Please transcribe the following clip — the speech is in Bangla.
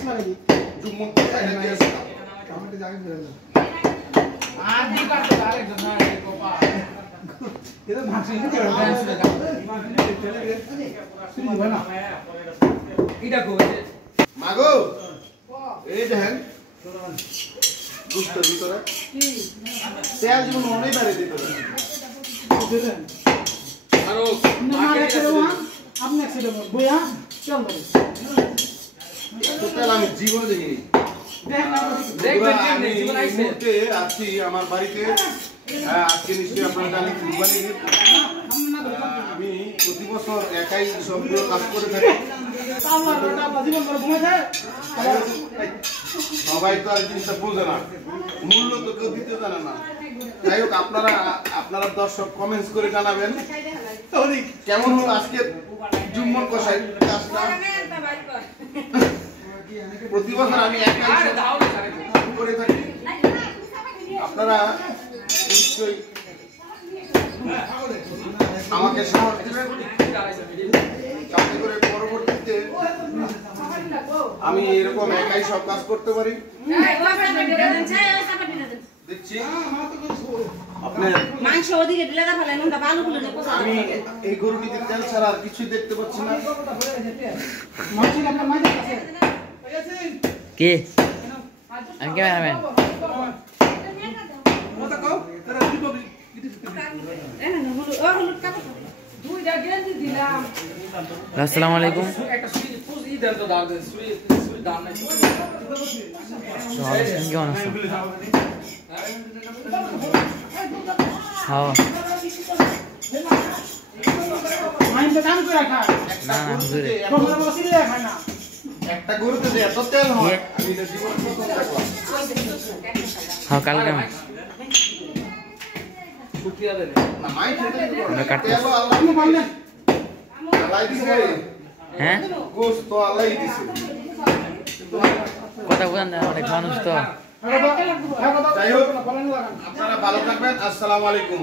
জুম্মন কোথায় দিয়েছে কমেন্টে জায়গা করে দাও আদি কাটতে আরে জনা কোপা এটা ভাষা ইনি করে ডান্স করে শুনি বনা এটা কো মাগো এই দেখেন গুস্ত ভিতরে কি তেল জীবন অনেক বাড়ে দিতে দেন আরো মাকে আপনি একসাথে বইয়া চল ধরে তেল আমি জীবনে দেখিনি দেখবেন জীবন আইছে আজকে আমার বাড়িতে আজকে নিশ্চয়ই আপনারা জানেন কুরবানি আমি প্রতি বছর একাই সবগুলো কাজ করে থাকি সবাই তো আর জিনিসটা বোঝে না মূল্য তো কেউ দিতে জানে না যাই হোক আপনারা দর্শক কমেন্টস করে জানাবেন কেমন হলো আজকে জুম্মন কষাই কাজটা প্রতি বছর আমি একাই করে থাকি আপনারা নিশ্চয়ই আমাকে সাহস দিবেন যাতে করে পরবর্তীতে আমি এরকম একাই সব কাজ করতে পারি দেখছি আপনার মাংস ওদিকে ঢেলে ফেলেন ওটা ভালো করে আমি এই গরুটিতে তেল ছাড়া আর কিছুই দেখতে পাচ্ছি না মাংস আপনার মাঝে আছে কে আমি ক্যামেরাম্যান আসসালামু আলাইকুম কেমন আছো একটা গরুতে যে এত তেল হয় আমি তো জীবন হ্যাঁ কাল কেমন হ্যাঁ কথা বলেন অনেক মানুষ তো যাই হোক আপনারা ভালো থাকবেন আসসালামু আলাইকুম।